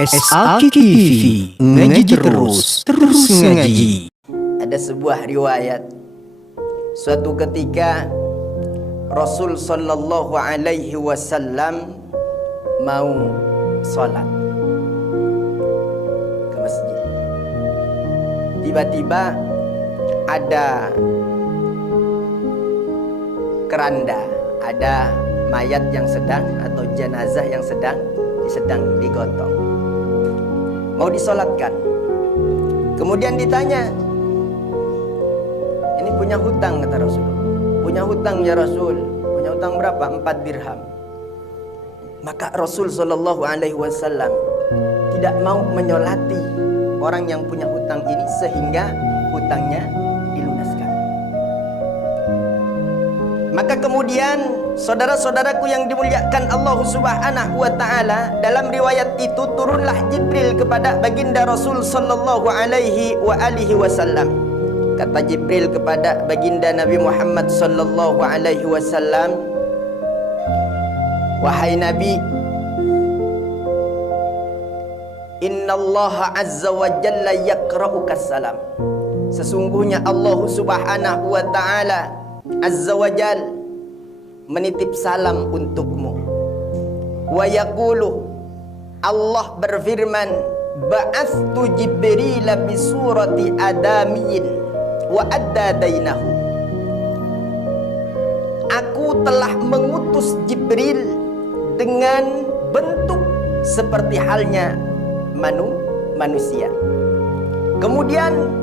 SAK TV, ngaji terus ngaji. Ada sebuah riwayat, suatu ketika Rasul sallallahu alaihi wasallam mau sholat ke masjid. Tiba-tiba ada keranda, ada mayat yang sedang atau jenazah yang sedang digotong, mau disolatkan. Kemudian ditanya, ini punya hutang, kata Rasulullah. Punya hutang ya Rasul. Punya hutang berapa? 4 dirham. Maka Rasul sallallahu alaihi wasallam tidak mau menyolati orang yang punya hutang ini sehingga hutangnya dilunaskan. Maka kemudian saudara-saudaraku yang dimuliakan Allah Subhanahu wa taala, dalam riwayat itu turunlah Jibril kepada baginda Rasul sallallahu alaihi wasallam. Kata Jibril kepada baginda Nabi Muhammad sallallahu alaihi wasallam, wahai Nabi, innallaha azza wa jalla yaqra'uka salam. Sesungguhnya Allah Subhanahu wa taala azza wa jalla menitip salam untukmu. Wa yaqulu, Allah berfirman, ba'athtu Jibril bi surati adamiyin wa adda dainahu. Aku telah mengutus Jibril dengan bentuk seperti halnya manusia. Kemudian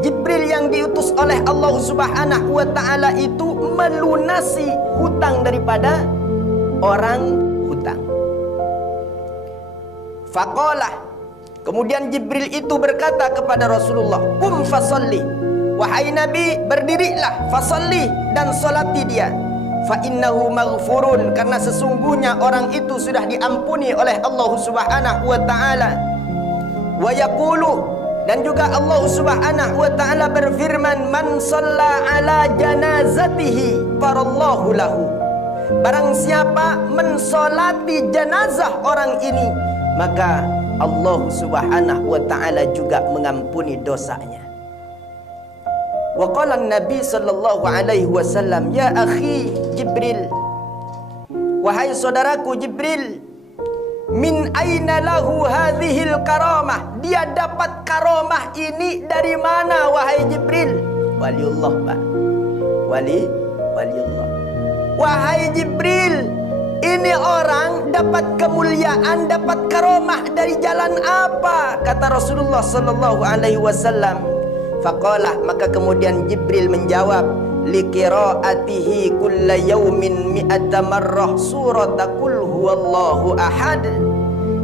Jibril yang diutus oleh Allah Subhanahu wa taala itu melunasi hutang daripada orang hutang. Faqalah, kemudian Jibril itu berkata kepada Rasulullah, qum fasalli, wahai Nabi, berdirilah, fasalli, dan salati dia. Fa innahu maghfurun, karena sesungguhnya orang itu sudah diampuni oleh Allah Subhanahu wa taala. Wa yaqulu, dan juga Allah Subhanahu wa taala berfirman, man shalla ala janazatihi farallahu lahu. Barang siapa mensolati jenazah orang ini, maka Allah Subhanahu wa taala juga mengampuni dosanya. Wa qala an-nabi sallallahu alaihi wasallam, ya akhi Jibril, wahai saudaraku Jibril, min aina lahu hadhil karamah, dia dapat karamah ini dari mana wahai Jibril? Waliullah, Pak. Waliullah. Wahai Jibril, ini orang dapat kemuliaan, dapat karamah dari jalan apa? Kata Rasulullah sallallahu alaihi wasallam. Faqalah, maka kemudian Jibril menjawab, liqiraatihi kulla yaumin mi'ata marrah surata qul huwallahu ahad.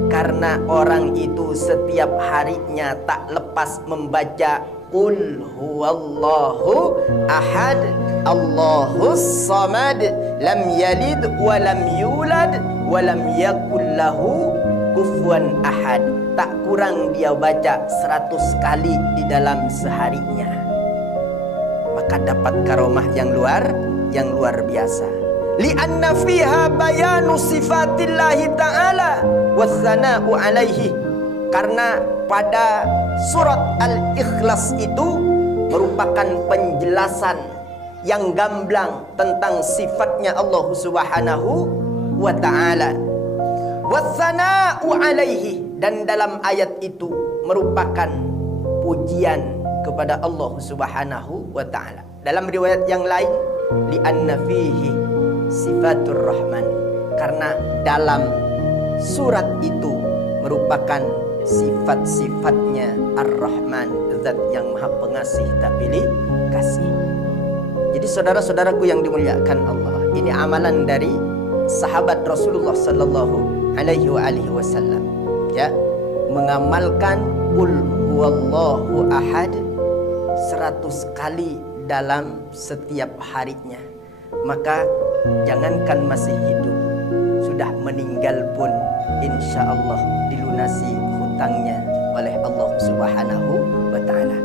Karena orang itu setiap harinya tak lepas membaca qul huwallahu ahad, Allahus samad, lam yalid wa lam yulad wa lam yakul lahu kufuwan ahad. Tak kurang dia baca 100 kali di dalam seharinya, maka dapat karomah yang luar biasa. Li'anna fiha bayanu sifatillahi ta'ala wassana'u alaihi. Karena pada surat Al-Ikhlas itu merupakan penjelasan yang gamblang tentang sifatnya Allah Subhanahu wa ta'ala. Wassana'u alaihi, dan dalam ayat itu merupakan pujian kepada Allah Subhanahu wa ta'ala. Dalam riwayat yang lain, li'anna fihi sifatur rahman, karena dalam surat itu merupakan sifat-sifatnya Ar-Rahman, zat yang maha pengasih tak pilih kasih. Jadi saudara-saudaraku yang dimuliakan Allah, ini amalan dari sahabat Rasulullah sallallahu alaihi wasallam, ya, mengamalkan qul huwallahu ahad 100 kali dalam setiap harinya. Maka jangankan masih hidup, sudah meninggal pun insya Allah dilunasi hutangnya oleh Allah Subhanahu wa ta'ala.